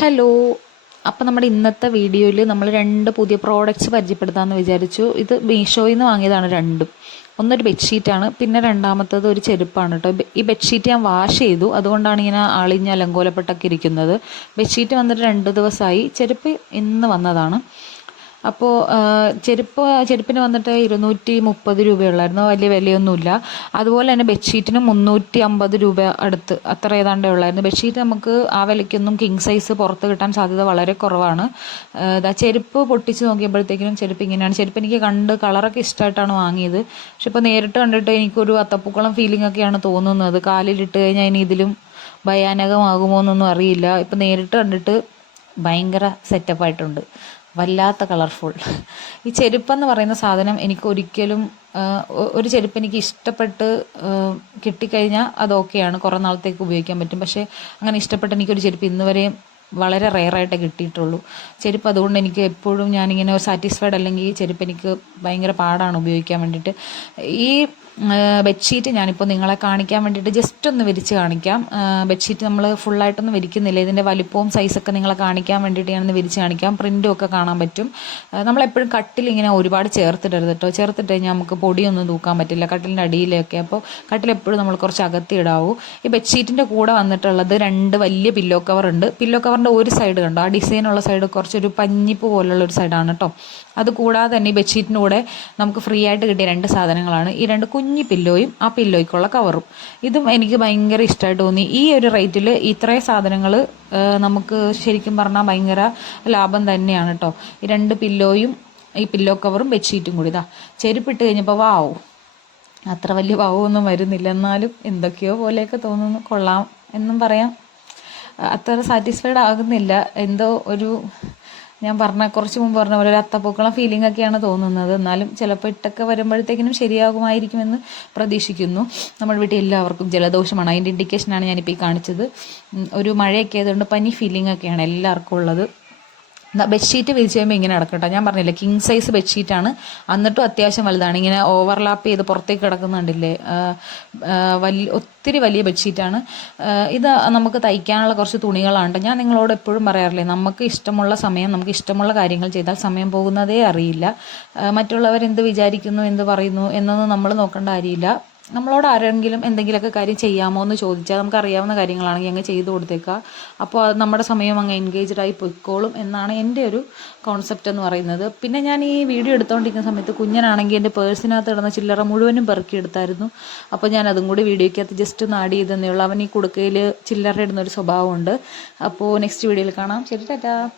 Hello അപ്പോൾ നമ്മുടെ ഇന്നത്തെ വീഡിയോയിൽ നമ്മൾ രണ്ട് പുതിയ പ്രോഡക്റ്റ്സ് പരിചയപ്പെടുത്താമെന്ന് വിചാരിച്ചു. ഇത് മീഷോയിൽ നിന്ന് വാങ്ങിയതാണ് രണ്ടും. ഒന്നൊരു ബെഡ്ഷീറ്റാണ് പിന്നെ രണ്ടാമത്തത് ഒരു ചെരുപ്പാണ് കേട്ടോ ഈ ബെഡ്ഷീറ്റ് ഞാൻ വാഷ് ചെയ്തു. അതുകൊണ്ടാണ് ഇങ്ങനെ ആളിഞ്ഞ അലങ്കോലപ്പെട്ടൊക്കെ ഇരിക്കുന്നത്. ബെഡ്ഷീറ്റ് വന്നിട്ട് രണ്ട് ദിവസമായി ചെരുപ്പ് ഇന്ന് വന്നതാണ്. അപ്പോൾ ചെരുപ്പ് ചെരുപ്പിന് വന്നിട്ട് ഇരുന്നൂറ്റി മുപ്പത് രൂപയുള്ളായിരുന്നു. വലിയ വിലയൊന്നുമില്ല. അതുപോലെ തന്നെ ബെഡ്ഷീറ്റിന് മുന്നൂറ്റി അമ്പത് രൂപ അടുത്ത് അത്ര ഏതാണ്ടേ ഉള്ളായിരുന്നു. ബെഡ്ഷീറ്റ് നമുക്ക് ആ വിലയ്ക്കൊന്നും കിങ് സൈസ് പുറത്ത് കിട്ടാൻ സാധ്യത വളരെ കുറവാണ്. ഇതാ ചെരുപ്പ് പൊട്ടിച്ച് നോക്കിയപ്പോഴത്തേക്കിനും ചെരുപ്പ് ഇങ്ങനെയാണ്. ചെരുപ്പ് എനിക്ക് കണ്ട് കളറൊക്കെ ഇഷ്ടമായിട്ടാണ് വാങ്ങിയത്. പക്ഷെ ഇപ്പോൾ നേരിട്ട് കണ്ടിട്ട് എനിക്കൊരു അത്തപ്പൂക്കളം ഫീലിംഗ് ഒക്കെയാണ് തോന്നുന്നത്. കാലിലിട്ട് കഴിഞ്ഞാൽ ഇനി ഇതിലും ഭയാനകമാകുമോ എന്നൊന്നും അറിയില്ല. ഇപ്പം നേരിട്ട് കണ്ടിട്ട് ഭയങ്കര സെറ്റപ്പായിട്ടുണ്ട് വല്ലാത്ത കളർഫുൾ. ഈ ചെരുപ്പെന്ന് പറയുന്ന സാധനം എനിക്ക് ഒരിക്കലും ഒരു ചെരുപ്പ് എനിക്ക് ഇഷ്ടപ്പെട്ട് കിട്ടിക്കഴിഞ്ഞാൽ അത് ഓക്കെയാണ്. കുറേ നാളത്തേക്ക് ഉപയോഗിക്കാൻ പറ്റും. പക്ഷേ അങ്ങനെ ഇഷ്ടപ്പെട്ട് എനിക്കൊരു ചെരുപ്പ് ഇന്ന് വരെയും വളരെ റെയറായിട്ടേ കിട്ടിയിട്ടുള്ളൂ. ചെരുപ്പ് അതുകൊണ്ട് എനിക്ക് എപ്പോഴും ഞാനിങ്ങനെ സാറ്റിസ്ഫൈഡ് അല്ലെങ്കിൽ ചെരുപ്പ് എനിക്ക് ഭയങ്കര പാടാണ് ഉപയോഗിക്കാൻ വേണ്ടിയിട്ട്. ഈ ബെഡ്ഷീറ്റ് ഞാനിപ്പോൾ നിങ്ങളെ കാണിക്കാൻ വേണ്ടിയിട്ട് ജസ്റ്റ് ഒന്ന് വിരിച്ച് കാണിക്കാം. ബെഡ്ഷീറ്റ് നമ്മൾ ഫുള്ളായിട്ടൊന്നും വിരിക്കുന്നില്ല. ഇതിന്റെ വലിപ്പവും സൈസൊക്കെ നിങ്ങളെ കാണിക്കാൻ വേണ്ടിയിട്ട് ഞാനൊന്ന് വിരിച്ച് കാണിക്കാം. പ്രിന്റും ഒക്കെ കാണാൻ പറ്റും. നമ്മളെപ്പോഴും കട്ടിൽ ഇങ്ങനെ ഒരുപാട് ചേർത്തിടരുത് കേട്ടോ ചേർത്തിട്ട് കഴിഞ്ഞാൽ നമുക്ക് പൊടിയൊന്നും തൂക്കാൻ പറ്റില്ല. കട്ടിലിന്റെ അടിയിലൊക്കെ അപ്പോൾ കട്ടിലെപ്പോഴും നമ്മൾ കുറച്ച് അകത്തിടാവൂ. ഈ ബെഡ്ഷീറ്റിന്റെ കൂടെ വന്നിട്ടുള്ളത് രണ്ട് വലിയ പില്ലോ കവർ ഉണ്ട്. പില്ലോ കവറിന്റെ ഒരു സൈഡ് കണ്ടോ? ആ ഡിസൈനുള്ള സൈഡ് കുറച്ചൊരു പഞ്ഞിപ്പ് പോലുള്ള ഒരു സൈഡാണ് കേട്ടോ അത് കൂടാതെ തന്നെ ഈ ബെഡ്ഷീറ്റിന്റെ കൂടെ നമുക്ക് ഫ്രീ ആയിട്ട് കിട്ടിയ രണ്ട് സാധനങ്ങളാണ്. ഈ രണ്ട് കുഞ്ഞി പില്ലോയും ആ പില്ലോയ്ക്കുള്ള കവറും ഇതും എനിക്ക് ഭയങ്കര ഇഷ്ടമായിട്ട് തോന്നി. ഈ ഒരു റേറ്റിൽ ഇത്രയും സാധനങ്ങൾ നമുക്ക് ശരിക്കും പറഞ്ഞാൽ ഭയങ്കര ലാഭം തന്നെയാണ് കേട്ടോ ഈ രണ്ട് പില്ലോയും ഈ പില്ലോ കവറും ബെഡ്ഷീറ്റും കൂടി ഇതാ. ചെരുപ്പിട്ട് കഴിഞ്ഞപ്പോൾ വാവും അത്ര വലിയ ഭാവമൊന്നും വരുന്നില്ല. എന്നാലും എന്തൊക്കെയോ പോലെയൊക്കെ തോന്നുന്നു. കൊള്ളാം എന്നും പറയാം. അത്ര സാറ്റിസ്ഫൈഡ് ആകുന്നില്ല. എന്തോ ഒരു ഞാൻ പറഞ്ഞ കുറച്ച് മുമ്പ് പറഞ്ഞ പോലെ ഒരു അത്തപ്പൂക്കളം ഫീലിംഗ് ഒക്കെയാണ് തോന്നുന്നത്. എന്നാലും ചിലപ്പോൾ ഇട്ടൊക്കെ വരുമ്പോഴത്തേക്കിനും ശരിയാകുമായിരിക്കുമെന്ന് പ്രതീക്ഷിക്കുന്നു. നമ്മുടെ വീട്ടിൽ എല്ലാവർക്കും ജലദോഷമാണ്. അതിന്റെ ഇൻഡിക്കേഷനാണ് ഞാനിപ്പോൾ ഈ കാണിച്ചത്. ഒരു മഴയൊക്കെ ആയതുകൊണ്ട് പനി ഫീലിംഗ് ഒക്കെയാണ് എല്ലാവർക്കും ഉള്ളത്. ബെഡ്ഷീറ്റ് വിരിച്ച് കഴിയുമ്പോൾ ഇങ്ങനെ കിടക്കട്ടെ ഞാൻ പറഞ്ഞില്ലേ കിങ് സൈസ് ബെഡ്ഷീറ്റാണ് എന്നിട്ടും അത്യാവശ്യം വലുതാണ്. ഇങ്ങനെ ഓവർലാപ്പ് ചെയ്ത് പുറത്തേക്ക് കിടക്കുന്നുണ്ടില്ലേ വലിയ ഒത്തിരി വലിയ ബെഡ്ഷീറ്റാണ് ഇത് നമുക്ക് തയ്ക്കാനുള്ള കുറച്ച് തുണികളാണ്. ഞാൻ നിങ്ങളോട് എപ്പോഴും പറയാറില്ലേ നമുക്ക് ഇഷ്ടമുള്ള സമയം നമുക്ക് ഇഷ്ടമുള്ള കാര്യങ്ങൾ ചെയ്താൽ സമയം പോകുന്നതേ അറിയില്ല. മറ്റുള്ളവർ എന്ത് വിചാരിക്കുന്നു എന്ത് പറയുന്നു എന്നൊന്നും നമ്മൾ നോക്കേണ്ട കാര്യമില്ല. നമ്മളോട് ആരെങ്കിലും എന്തെങ്കിലുമൊക്കെ കാര്യം ചെയ്യാമോ എന്ന് ചോദിച്ചാൽ നമുക്ക് അറിയാവുന്ന കാര്യങ്ങളാണെങ്കിൽ അങ്ങ് ചെയ്തു കൊടുത്തേക്കുക. അപ്പോൾ അത് നമ്മുടെ സമയം അങ്ങ് എൻഗേജ്ഡ് ആയി പൊയ്ക്കോളും എന്നാണ് എന്റെ ഒരു കോൺസെപ്റ്റ് എന്ന് പറയുന്നത്. പിന്നെ ഞാൻ ഈ വീഡിയോ എടുത്തുകൊണ്ടിരിക്കുന്ന സമയത്ത് കുഞ്ഞനാണെങ്കിൽ എന്റെ പേഴ്സിനകത്ത് കിടന്ന ചില്ലറ മുഴുവനും പെറുക്കിയെടുത്തായിരുന്നു അപ്പോൾ ഞാൻ അതും കൂടി വീഡിയോയ്ക്കകത്ത് ജസ്റ്റ് ഒന്ന് ആഡ് ചെയ്തെന്നേ ഉള്ളൂ. അവൻ ഈ കുടുക്കയിൽ ചില്ലറ ഇടുന്നൊരു സ്വഭാവമുണ്ട്. അപ്പോൾ നെക്സ്റ്റ് വീഡിയോയിൽ കാണാം. ശരി ടാറ്റാ.